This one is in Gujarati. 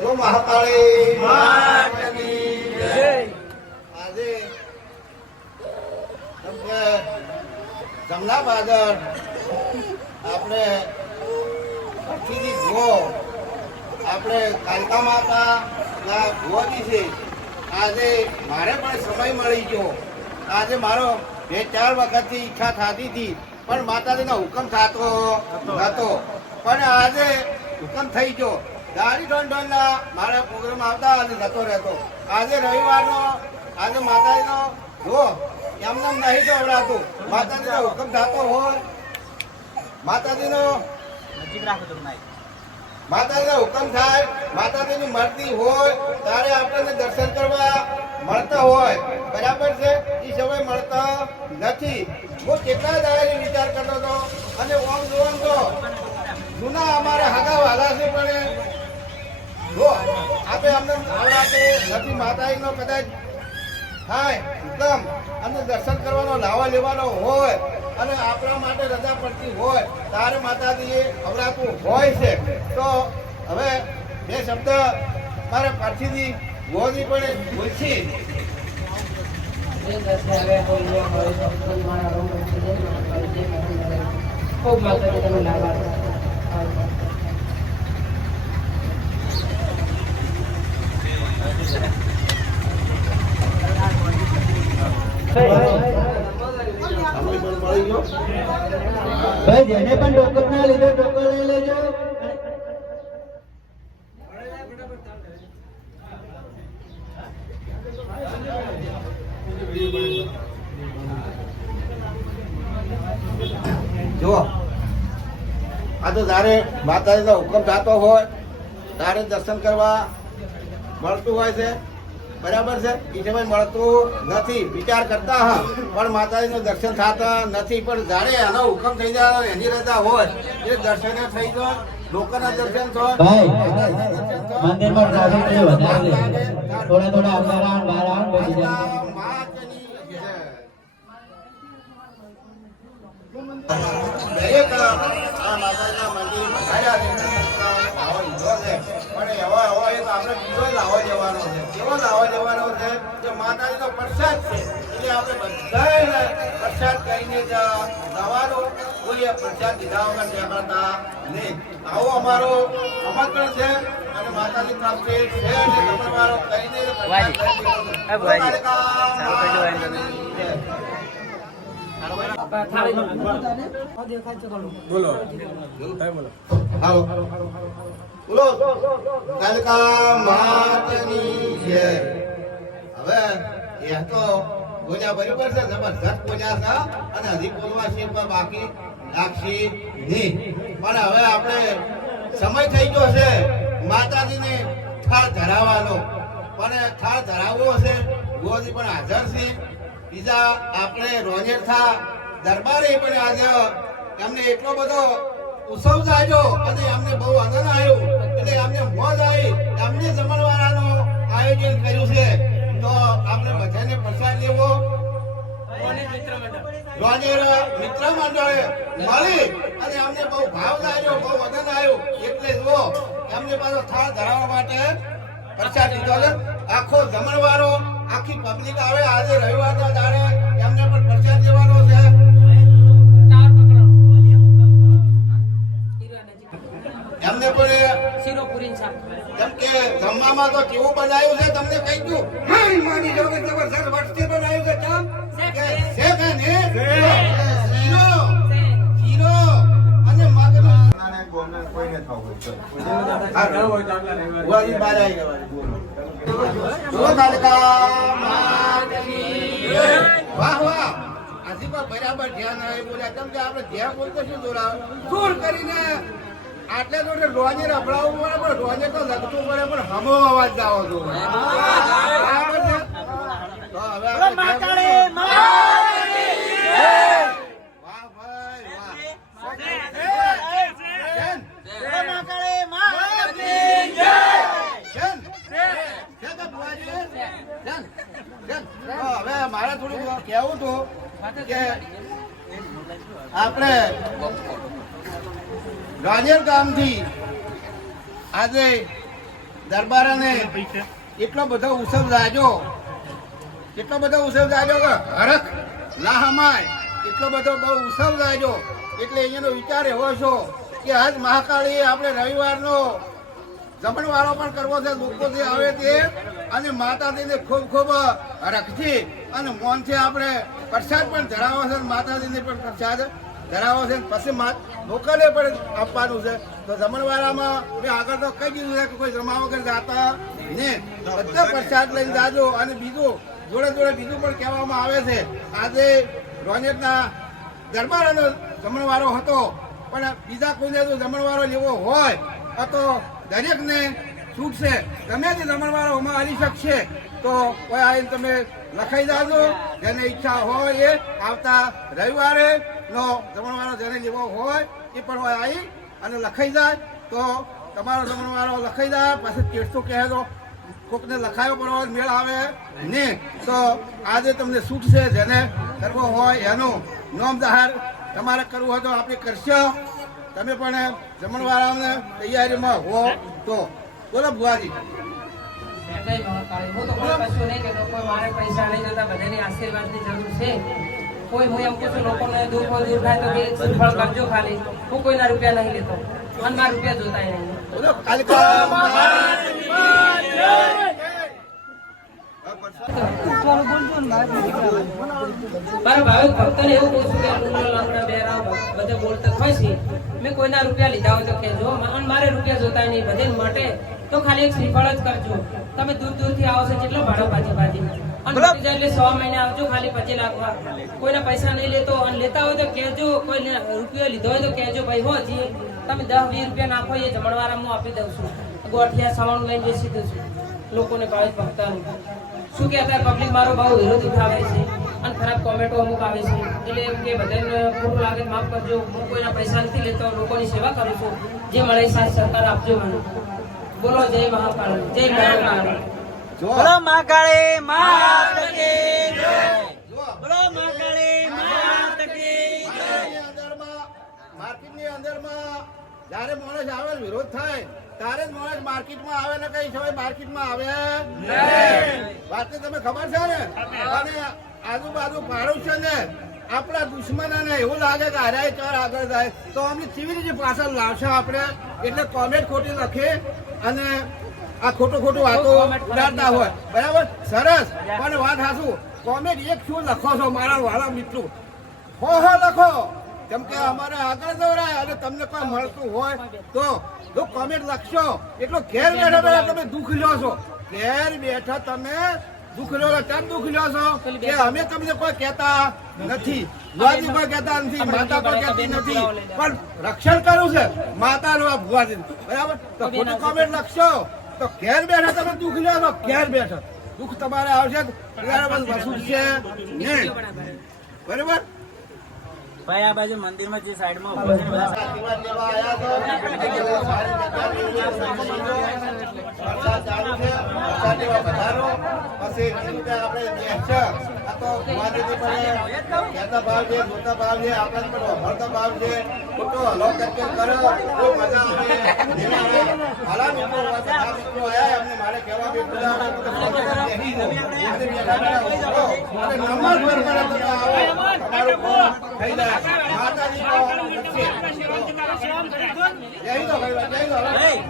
બોલો મહાકાળી માતની જય. આજે જમના બાદર આપણે પછીથી જુઓ આપણે કાલકા માતાના ભુવાજી છે. આજે મારે પણ સમય મળી ગયો. આજે મારો 2-4 વખતથી ઈચ્છા થતી હતી પણ માતાજીનો હુકમ થતો હતો. પણ આજે હુકમ થઈ ગયો. ગાડી ઢોંઢોંના મારા પ્રોગ્રામ આવતા અને જતો રહેતો. આજે રવિવારનો આજે માતાજીનો જો એમને નહીં દોડાતું. માતાજીનો હુકમ થતો હોય માતાજીનો માતાજીનો હુકમ થાય માતાજીની મરજી હોય ત્યારે આપણને દર્શન કરવા મળતા હોય. બરાબર છે. એ સમય મળતા નથી. હું કેટલા દાડાની વિચાર કરતો હતો અને ઓમ જોવાનું તો જૂના અમારા હગા વાલા છે પણ જો આપણે અમને આવડાતું નથી. માતાજીનો કદાચ થાય એકદમ અને દર્શન કરવાનો લાવા લેવાનો હોય અને આપણા માટે રજા પડતી હોય ત્યારે માતાજીએ આવડાતું હોય છે. તો હવે બે શબ્દ મારે પાછીથી ગોદી પણ બોલશી. ખૂબ માતાજી તમે લાભ ભાઈ જેને પણ ટોકન ના લીધો ટોકન લઈ લેજો. જુઓ આ તો જ્યારે માતાજીનો હુકમ થતો હોય ત્યારે દર્શન કરવા મળતું હોય છે. બરાબર છે. એ સમય મળતું નથી. વિચાર કરતા હા પણ માતાજીનું દર્શન થતા નથી. પણ જ્યારે એનો હુકમ થઈ જાય એની રજા હોય એ દર્શને થઈ જાય. લોકોના દર્શન થાય. મંદિરમાં ટ્રાફિક છે વધારે છે. થોડા અંદર આવ બહાર આવ પછી જાય. દરેક આ માતાજીના મંદિર બનાવ્યા છે લાવો લીધો છે પણ એવા એવા એક આપણે બીજો લાવો જવાનો છે. કેવો લાવો જવાનો છે કે માતાજીનો પ્રસાદ છે એટલે આપણે બધાને પ્રસાદ કહીને જવાનો. કોઈ પ્રસાદ લીધા વગર નીકળતા નહીં. આવો અમારો આમંત્રણ છે અને માતાજી તરફથી છે અને તમારો કહીને બોલો હાલો બોલો કાલકા માતની જય. હવે એ તો બોલ્યા બરાબર છે. જબરજસ્ત બોલ્યા છે અને હજી બોલવા છે પણ બાકી લાગશે નહીં. પણ હવે આપણે સમય થઈ ગયો છે માતાજીને થાળ ધરાવવાનો. પણ થાળ ધરાવવો છે ગોદી પણ હાજર છે. બીજા આપણે રોજેઠા દરબારે પણ આજે એમને એટલો બધો ઉત્સવ જાગ્યો અને એમને બહુ આનંદ આવ્યો એટલે એમને મોજ આવી. એમને જમણવારાનું આયોજન કર્યું છે. તો આપણે બધાને પ્રસાદ લેવો રોજેર મિત્ર મંડળે મળી અને અમને બહુ ભાવ લાગ્યો બહુ આનંદ આવ્યો. એટલે જો એમને પાછો થાળ ધરાવવા માટે પ્રસાદ લીધો છે. આખો જમણવારો આખી પબ્લિક આવે. આજે રવિવારના દાડે એમને પણ પ્રસાદ લેવાનો છે. એમને પણ કેમ કે જમવામાં તો કેવું બનાવ્યું છે તમને કહી દઉં. માની જોગે જબરજસ્ત વર્ષથી બનાવ્યું છે. કેમ છે કે ને શીરો અને મગનો કોઈને ખાવું હોય બહાર આવી વાહ વાહ. હજી પણ બરાબર ધ્યાન આવે બોલ્યા. કેમ કે આપણે ધ્યાન બોલતો શું જોડાવ સુર કરીને આટલે તો રોજે રફડાવવું પડે પણ રોજે તો લગતું પડે પણ હમો અવાજ જાવો છો. બરાબર છે. તો હવે વાહ ભાઈ વાહ. હવે મારે થોડું કહેવું હતું કે આપણે ગાજર ગામથી આજે દરબારાને એટલો બધો ઉત્સવ લાગ્યો કે હરખ ના હમાય એટલો બધો બહુ ઉત્સવ લાગ્યો. એટલે અહીંયાનો વિચાર એવો છો કે આજ મહાકાળી આપણે રવિવારનો જમણવારો પણ કરવો છે. લોકો જે આવે તે અને માતાજીને ખૂબ ખૂબ રખથી અને મોનથી આપણે પ્રસાદ પણ ધરાવો છે. માતાજીને પણ પ્રસાદ ધરાવો છે. પછી લોકોને પણ આપવાનું છે. તો જમણવારામાં મેં આગળ તો કહી દીધું છે કે કોઈ જમા વગર જાતા ને બધા પ્રસાદ લઈને જાજો. અને બીજું જોડે બીજું પણ કહેવામાં આવે છે, આજે રોનેટના દરબારનો જમણવારો હતો, પણ બીજા કોઈને જો જમણવારો લેવો હોય તો દરેકને છૂટ છે. તમે જે જમણવારોમાં આવી શકશે તો કોઈ આવીને તમે લખાઈ જાજો. જેને ઈચ્છા હોય એ આવતા રવિવારે નો જમણવારો જેને લેવો હોય એ પણ હોય આવી અને લખાઈ જાય તો તમારો જમણવારો લખાઈ જાય. પછી તેરસો કહેજો કોકને લખાયો પડવો મેળ આવે ને તો આજે તમને છૂટ છે. જેને કરવો હોય એનું નોમ જાહેર તમારે કરવું હોય તો આપણે કરશો. તમે પણ જમણવારાને તૈયારીમાં હો તો બોલો ભુવાજી. હું તો કોઈ કશું નહીં કહેતો. કોઈ મારે પૈસા નહીં જતા, બધાની આશીર્વાદની જરૂર છે. કોઈ હું એમ કહું છું લોકોને દુઃખ દૂર થાય તો કે શ્રીફળ કરજો ખાલી. હું કોઈના રૂપિયા નહીં લેતો અને મારા રૂપિયા જોતા નહીં. બોલો કાલિકા મારા ભાવિક ભક્તોને એવું કહું છું કે ડુંગર લાકડા બેરા બધે બોલતા હોય છે. મેં કોઈના રૂપિયા લીધા હોય તો કહેજો અને મારે રૂપિયા જોતા નહીં. બધે માટે તો ખાલી એક શ્રીફળ જ કરજો. તમે દૂરથી આવો છો કેટલો ભાડો ભાજી અને એટલે 100 મહિને આવજો ખાલી 25 લાખમાં. કોઈના પૈસા નહીં લેતો અને લેતા હોય તો કહેજો. કોઈ રૂપિયો લીધો હોય તો કહેજો ભાઈ હો જી તમે 10-20 રૂપિયા નાખો એ જમણવારમાં હું આપી દઉં છું. ગોઠિયા સવાણું લઈને બેસી દઉં છું લોકોને ભાવિક ભક્તોને. શું કે અત્યારે પબ્લિક મારો ભાવ વિરોધ ઉઠાવે છે અને ખરાબ કોમેન્ટો અમુક આવે છે. એટલે એમ કે બધાને ખોટું લાગે માફ કરજો. હું કોઈના પૈસા નથી લેતો, લોકોની સેવા કરું છું. જે મળે સાથ સરકાર આપજો મને. બોલો જય મહાકાળ, જય મહાકાળ. બોલો મહાકાળી માત કી જય. બોલો મહાકાળી માત કી જય. માર્કેટની અંદરમાં જ્યારે માણસ આવે વિરોધ થાય ત્યારે જ માણસ માર્કેટમાં આવે ને કઈ સમય માર્કેટમાં આવે વાત તમે ખબર છે ને. અને આજુબાજુ પાડોશી ને આપણા દુશ્મનોને એવું લાગે કે હરાય ચાર આગળ જાય તો અમને કેવી રીતે પાછળ લાવશે આપણે. એટલે કોમેન્ટ ખોટી લખે અને આ ખોટું વાતો ઉડાડતા હોય. બરાબર સરસ પણ વાત હાસું કોમેન્ટ એક શું લખો છો મારા વાળા મિત્રો? હો લખો. કેમ કે અમારે આગળ દોરાય અને તમને કોઈ મળતું હોય તો જો કોમેન્ટ લખશો એટલો ઘેર બેઠા તમે દુઃખ લ્યો છો. ઘેર બેઠા તમે દુઃખ લ્યો કેમ દુઃખ લ્યો છો કે અમે તમને કોઈ કહેતા નથી, ભુવાજી કોઈ કહેતા નથી, માતા કોઈ કહેતી નથી, પણ રક્ષણ કર્યું છે માતાનું આ ભુવાજી. બરાબર તો ખોટી કોમેન્ટ લખશો તો ઘેર બેઠા તમે દુઃખ લ્યો છો. ઘેર બેઠા દુઃખ તમારે આવશે વસૂલ છે ને. બરાબર ભાઈ આ બાજુ મંદિરમાં જે સાઈડમાં ઉભો છે ને બધા આશીર્વાદ લેવા આવ્યા છો. સારી વરસાદ ચાલુ છે. વરસાદ લેવા વધારો પછી બીજું કે આપણે દેશ છે આ તો ભુવાજીની પણ કહેતા ભાવ છે, જોતા ભાવ છે, આપણને પણ વફરતા ભાવ છે. ખોટો હલો કરકે કરો બહુ મજા આવે. હાલા મિત્રો બધા મિત્રો આવ્યા એમને મારે કહેવા બે બધા નંબર પર કરો તમે આવો તમારું ફોન થઈ જાય. માતાજી જય હિન્દ ભાઈ, જય હિન્દ.